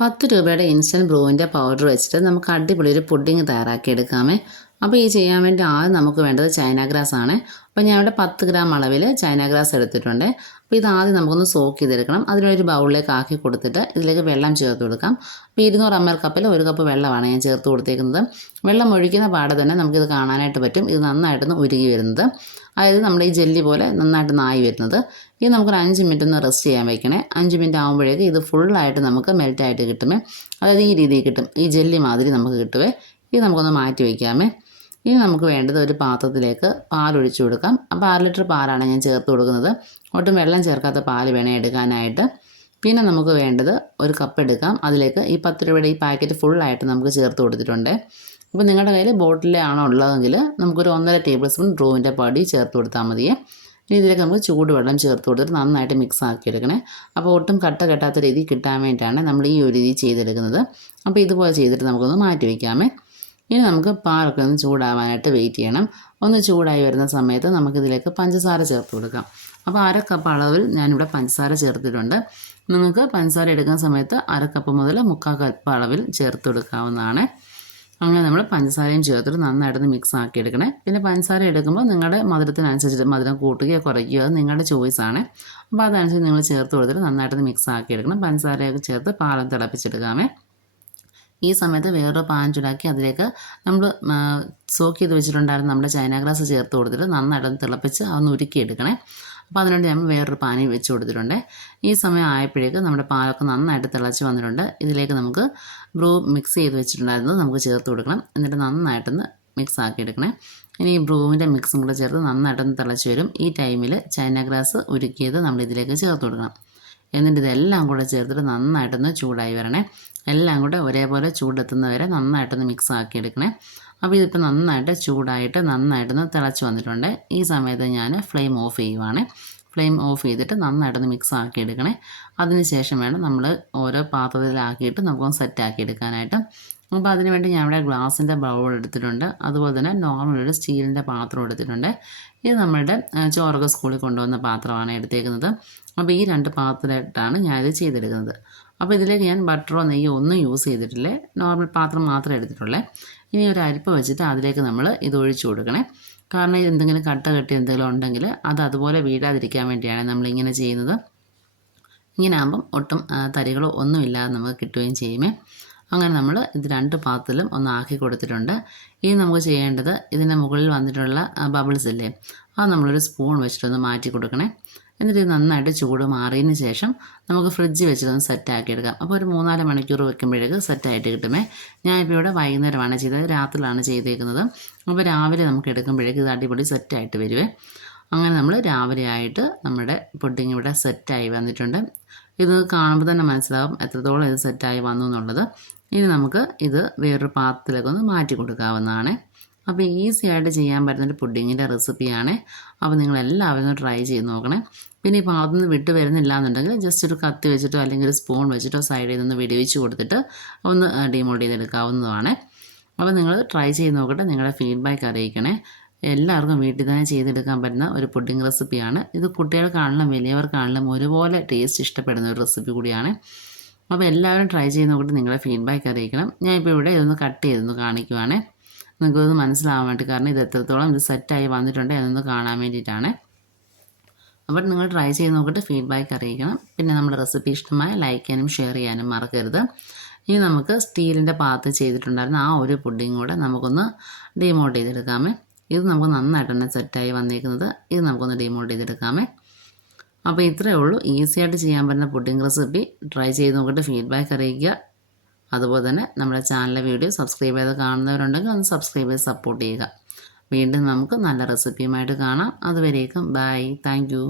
10 രൂപയുടെ instant ബ്രൂവിൻ്റെ powder വെച്ചിട്ട് നമുക്ക് അടിപൊളി ഒരു പുഡിങ് തയ്യാറാക്കിയെടുക്കാമേ. അപ്പോൾ ഈ ചെയ്യാൻ വേണ്ടി ആദ്യം നമുക്ക് വേണ്ടത് ചൈന ഗ്രാസ് ആണ്. അപ്പോൾ ഞാൻ ഇവിടെ 10 ഗ്രാം അളവിൽ ചൈന ഗ്രാസ് എടുത്തിട്ടുണ്ട്. അപ്പോൾ ഇത് ആദ്യം നമുക്കൊന്ന് സോക്ക് ചെയ്തെടുക്കണം. അതിനൊരു ബൗളിലേക്ക് ആക്കി കൊടുത്തിട്ട് ഇതിലേക്ക് വെള്ളം ചേർത്ത് കൊടുക്കാം. അപ്പോൾ 200 ml കപ്പിൽ 1 കപ്പ് വെള്ളമാണ് ഞാൻ ചേർത്ത് കൊടുത്തേക്കുന്നത്. വെള്ളം ഒഴിക്കുന്ന പാടെ തന്നെ നമുക്കിത് കാണാനായിട്ട് പറ്റും. ഇത് നന്നായിട്ടൊന്ന് ഉരുകി വരുന്നത്, അതായത് നമ്മുടെ ഈ ജെല്ലി പോലെ നന്നായിട്ട് നായി വരുന്നത്. ഇത് നമുക്കൊരു 5 മിനിറ്റ് ഒന്ന് റെസ്റ്റ് ചെയ്യാൻ വയ്ക്കണേ. 5 മിനിറ്റ് ആകുമ്പോഴേക്ക് ഇത് ഫുള്ളായിട്ട് നമുക്ക് മെൽറ്റായിട്ട് കിട്ടുമേ. അതായത് ഈ രീതിയിൽ കിട്ടും, ഈ ജെല്ലി മാതിരി നമുക്ക് കിട്ടുമേ. ഇത് നമുക്കൊന്ന് മാറ്റി വയ്ക്കാമേ. ഇനി നമുക്ക് വേണ്ടത് ഒരു പാത്രത്തിലേക്ക് പാലൊഴിച്ച് കൊടുക്കാം. അപ്പോൾ 1/2 ലിറ്റർ പാലാണ് ഞാൻ ചേർത്ത് കൊടുക്കുന്നത്. ഒട്ടും വെള്ളം ചേർക്കാത്ത പാല് വേണേ എടുക്കാനായിട്ട്. പിന്നെ നമുക്ക് വേണ്ടത് ഒരു കപ്പ് എടുക്കാം. അതിലേക്ക് ഈ 10 രൂപയുടെ ഈ പാക്കറ്റ് ഫുള്ളായിട്ട് നമുക്ക് ചേർത്ത് കൊടുത്തിട്ടുണ്ട്. അപ്പോൾ നിങ്ങളുടെ കയ്യിൽ ബോട്ടിലാണോ ഉള്ളതെങ്കിൽ നമുക്കൊരു 1.5 ടേബിൾ സ്പൂൺ ബ്രൂവിൻ്റെ പൊടി ചേർത്ത് കൊടുത്താൽ മതിയേ. ഇനി ഇതിലേക്ക് നമുക്ക് ചൂടുവെള്ളം ചേർത്ത് കൊടുത്തിട്ട് നന്നായിട്ട് മിക്സ് ആക്കി എടുക്കണേ. അപ്പോൾ ഒട്ടും കട്ട കെട്ടാത്ത രീതി കിട്ടാൻ വേണ്ടിയിട്ടാണ് നമ്മൾ ഈ ഒരു രീതി ചെയ്തെടുക്കുന്നത്. അപ്പോൾ ഇതുപോലെ ചെയ്തിട്ട് നമുക്കൊന്ന് മാറ്റി വയ്ക്കാമേ. ഇനി നമുക്ക് പാലൊക്കെ ഒന്ന് ചൂടാവാനായിട്ട് വെയിറ്റ് ചെയ്യണം. ഒന്ന് ചൂടായി വരുന്ന സമയത്ത് നമുക്കിതിലേക്ക് പഞ്ചസാര ചേർത്ത് കൊടുക്കാം. അപ്പോൾ 1/2 കപ്പ് അളവിൽ ഞാനിവിടെ പഞ്ചസാര ചേർത്തിട്ടുണ്ട്. നിങ്ങൾക്ക് പഞ്ചസാര എടുക്കുന്ന സമയത്ത് 1/2 കപ്പ് മുതൽ 3/4 കപ്പ് അളവിൽ ചേർത്ത് കൊടുക്കാവുന്നതാണ്. അങ്ങനെ നമ്മൾ പഞ്ചസാരയും ചേർത്തിട്ട് നന്നായിട്ടൊന്ന് മിക്സ് ആക്കി എടുക്കണേ. പിന്നെ പഞ്ചസാര എടുക്കുമ്പോൾ നിങ്ങളുടെ മധുരത്തിനനുസരിച്ചിട്ട് മധുരം കൂട്ടുകയോ കുറയ്ക്കുകയോ അത് നിങ്ങളുടെ ചോയ്സാണ്. അപ്പോൾ അതനുസരിച്ച് നിങ്ങൾ ചേർത്ത് കൊടുത്തിട്ട് നന്നായിട്ടൊന്ന് മിക്സ് ആക്കി എടുക്കണം. പഞ്ചസാരയൊക്കെ ചേർത്ത് പാലം തിളപ്പിച്ചെടുക്കാമേ. ഈ സമയത്ത് വേറൊരു പാൻ ചൂടാക്കി അതിലേക്ക് നമ്മൾ സോക്ക് ചെയ്ത് വെച്ചിട്ടുണ്ടായിരുന്ന നമ്മുടെ ചൈന ഗ്രാസ് ചേർത്ത് കൊടുത്തിട്ട് നന്നായിട്ടൊന്ന് തിളപ്പിച്ച് അതൊന്ന് ഉരുക്കിയെടുക്കണേ. അപ്പോൾ അതിനുവേണ്ടി നമ്മൾ വേറൊരു പാനിൽ വെച്ച് കൊടുത്തിട്ടുണ്ട്. ഈ സമയം ആയപ്പോഴേക്ക് നമ്മുടെ പാലൊക്കെ നന്നായിട്ട് തിളച്ച് വന്നിട്ടുണ്ട്. ഇതിലേക്ക് നമുക്ക് ബ്രൂ മിക്സ് ചെയ്ത് വെച്ചിട്ടുണ്ടായിരുന്നത് നമുക്ക് ചേർത്ത് കൊടുക്കണം. എന്നിട്ട് നന്നായിട്ടൊന്ന് മിക്സ് ആക്കി എടുക്കണേ. ഇനി ഈ ബ്രൂവിൻ്റെ മിക്സും കൂടെ ചേർത്ത് നന്നായിട്ടൊന്ന് തിളച്ച് വരും. ഈ ടൈമിൽ ചൈന ഗ്രാസ് ഉരുക്കിയത് നമ്മൾ ഇതിലേക്ക് ചേർത്ത് കൊടുക്കണം. എന്നിട്ട് ഇതെല്ലാം കൂടെ ചേർത്തിട്ട് നന്നായിട്ടൊന്ന് ചൂടായി വരണേ. എല്ലാം കൂടെ ഒരേപോലെ ചൂടെത്തുന്നവരെ നന്നായിട്ടൊന്ന് മിക്സ് ആക്കി എടുക്കണേ. അപ്പോൾ ഇതിപ്പോൾ നന്നായിട്ട് ചൂടായിട്ട് നന്നായിട്ടൊന്ന് തിളച്ച് വന്നിട്ടുണ്ട്. ഈ സമയത്ത് ഞാൻ ഫ്ലെയിം ഓഫ് ചെയ്യുവാണ്. ഫ്ലെയിം ഓഫ് ചെയ്തിട്ട് നന്നായിട്ടൊന്ന് മിക്സ് ആക്കി എടുക്കണേ. അതിന് ശേഷം വേണം നമ്മൾ ഓരോ പാത്രത്തിലാക്കിയിട്ട് നമുക്കൊന്ന് സെറ്റാക്കി എടുക്കാനായിട്ട്. അപ്പോൾ അതിനുവേണ്ടി ഞാൻ ഇവിടെ ഗ്ലാസിൻ്റെ ബൗൾ എടുത്തിട്ടുണ്ട്. അതുപോലെ തന്നെ നോർമൽ ഒരു സ്റ്റീലിൻ്റെ പാത്രം എടുത്തിട്ടുണ്ട്. ഇത് നമ്മളുടെ ചോറൊക്കെ സ്കൂളിൽ കൊണ്ടുവന്ന പാത്രമാണ് എടുത്തേക്കുന്നത്. അപ്പോൾ ഈ 2 പാത്രമായിട്ടാണ് ഞാനിത് ചെയ്തെടുക്കുന്നത്. അപ്പോൾ ഇതിലേക്ക് ഞാൻ ബട്ടറോ നെയ്യോ ഒന്നും യൂസ് ചെയ്തിട്ടില്ല, നോർമൽ പാത്രം മാത്രമേ എടുത്തിട്ടുള്ളേ. ഇനി ഒരു അരിപ്പ വെച്ചിട്ട് അതിലേക്ക് നമ്മൾ ഇത് ഒഴിച്ചു കൊടുക്കണേ. കാരണം എന്തെങ്കിലും കട്ട കെട്ടി എന്തെങ്കിലും ഉണ്ടെങ്കിൽ അത് അതുപോലെ വീഴാതിരിക്കാൻ വേണ്ടിയാണ് നമ്മളിങ്ങനെ ചെയ്യുന്നത്. ഇങ്ങനെ ആകുമ്പം ഒട്ടും തരികളോ ഒന്നുമില്ലാതെ നമുക്ക് കിട്ടുകയും ചെയ്യുമേ. അങ്ങനെ നമ്മൾ ഇത് 2 പാത്രത്തിലും ഒന്ന് ആക്കി കൊടുത്തിട്ടുണ്ട്. ഇനി നമുക്ക് ചെയ്യേണ്ടത് ഇതിൻ്റെ മുകളിൽ വന്നിട്ടുള്ള ബബിൾസ് ഇല്ലേ, അത് നമ്മളൊരു സ്പൂൺ വെച്ചിട്ടൊന്ന് മാറ്റി കൊടുക്കണേ. എന്നിട്ട് ഇത് നന്നായിട്ട് ചൂട് മാറിയതിന് ശേഷം നമുക്ക് ഫ്രിഡ്ജ് വെച്ചിട്ടൊന്ന് സെറ്റാക്കി എടുക്കാം. അപ്പോൾ ഒരു 3-4 മണിക്കൂർ വെക്കുമ്പോഴേക്ക് സെറ്റായിട്ട് കിട്ടുമേ. ഞാനിപ്പോൾ ഇവിടെ വൈകുന്നേരമാണ് ചെയ്തത്, രാത്രിയിലാണ് ചെയ്തേക്കുന്നത്. അപ്പോൾ രാവിലെ നമുക്ക് എടുക്കുമ്പോഴേക്ക് ഇത് അടിപൊളി സെറ്റായിട്ട് വരുവേ. അങ്ങനെ നമ്മൾ രാവിലെ ആയിട്ട് നമ്മുടെ പുഡിങ് ഇവിടെ സെറ്റായി വന്നിട്ടുണ്ട്. ഇത് കാണുമ്പോൾ തന്നെ മനസ്സിലാവും എത്രത്തോളം ഇത് സെറ്റായി വന്നു എന്നുള്ളത്. ഇനി നമുക്ക് ഇത് വേറൊരു പാത്രത്തിലേക്കൊന്ന് മാറ്റി കൊടുക്കാവുന്നതാണ്. അപ്പോൾ ഈസി ആയിട്ട് ചെയ്യാൻ പറ്റുന്നൊരു പുഡിങ്ങിൻ്റെ റെസിപ്പിയാണ്. അപ്പോൾ നിങ്ങളെല്ലാവരും ഒന്ന് ട്രൈ ചെയ്ത് നോക്കണേ. പിന്നെ ഈ പാത്രത്തിൽ നിന്ന് വിട്ട് വരുന്നില്ല എന്നുണ്ടെങ്കിൽ ജസ്റ്റ് ഒരു കത്തി വെച്ചിട്ടോ അല്ലെങ്കിൽ ഒരു സ്പൂൺ വെച്ചിട്ടോ സൈഡിൽ നിന്ന് വെടിവെച്ച് കൊടുത്തിട്ട് ഒന്ന് ഡിമോൾഡ് ചെയ്തെടുക്കാവുന്നതാണ്. അപ്പോൾ നിങ്ങൾ ട്രൈ ചെയ്ത് നോക്കട്ടെ, നിങ്ങളുടെ ഫീഡ്ബാക്ക് അറിയിക്കണേ. എല്ലാവർക്കും വീട്ടിൽ തന്നെ ചെയ്തെടുക്കാൻ പറ്റുന്ന ഒരു പുഡിംഗ് റെസിപ്പിയാണ്. ഇത് കുട്ടികൾക്കാണെങ്കിലും വലിയവർക്കാണെങ്കിലും ഒരുപോലെ ടേസ്റ്റ് ഇഷ്ടപ്പെടുന്ന ഒരു റെസിപ്പി കൂടിയാണ്. അപ്പോൾ എല്ലാവരും ട്രൈ ചെയ്ത് നോക്കിയിട്ട് നിങ്ങളുടെ ഫീഡ്ബാക്ക് അറിയിക്കണം. ഞാനിപ്പോൾ ഇവിടെ ഇതൊന്ന് കട്ട് ചെയ്തൊന്ന് കാണിക്കുവാണ്, നിങ്ങൾക്കൊന്ന് മനസ്സിലാവാൻ വേണ്ടി. കാരണം ഇത് എത്രത്തോളം ഇത് സെറ്റായി വന്നിട്ടുണ്ട് എന്നൊന്ന് കാണാൻ വേണ്ടിയിട്ടാണ്. അപ്പോൾ നിങ്ങൾ ട്രൈ ചെയ്ത് നോക്കിയിട്ട് ഫീഡ്ബാക്ക് അറിയിക്കണം. പിന്നെ നമ്മുടെ റെസിപ്പി ഇഷ്ടമായ ലൈക്ക് ചെയ്യാനും ഷെയർ ചെയ്യാനും മറക്കരുത്. ഇനി നമുക്ക് സ്റ്റീലിൻ്റെ പാത്രത്തിൽ ചെയ്തിട്ടുണ്ടായിരുന്ന ആ ഒരു പുഡിങ് കൂടെ നമുക്കൊന്ന് ഡിമോൾഡ് ചെയ്തെടുക്കാമേ. ഇത് നമുക്ക് നന്നായിട്ട് തന്നെ സെറ്റായി വന്നിരിക്കുന്നത്. ഇത് നമുക്കൊന്ന് ഡിമോൾഡ് ചെയ്തെടുക്കാമേ. അപ്പോൾ ഇത്രയേ ഉള്ളൂ, ഈസി ആയിട്ട് ചെയ്യാൻ പറ്റുന്ന പുഡിംഗ് റെസിപ്പി. ട്രൈ ചെയ്ത് നോക്കിയിട്ട് ഫീഡ്ബാക്ക് അറിയിക്കുക. അതുപോലെ തന്നെ നമ്മുടെ ചാനലിലെ വീഡിയോ സബ്സ്ക്രൈബ് ചെയ്ത് കാണുന്നവരുണ്ടെങ്കിൽ ഒന്ന് സബ്സ്ക്രൈബ് ചെയ്ത് സപ്പോർട്ട് ചെയ്യുക. വീണ്ടും നമുക്ക് നല്ല റെസിപ്പിയുമായിട്ട് കാണാം. അതുവരേക്കും ബൈ, താങ്ക് യു.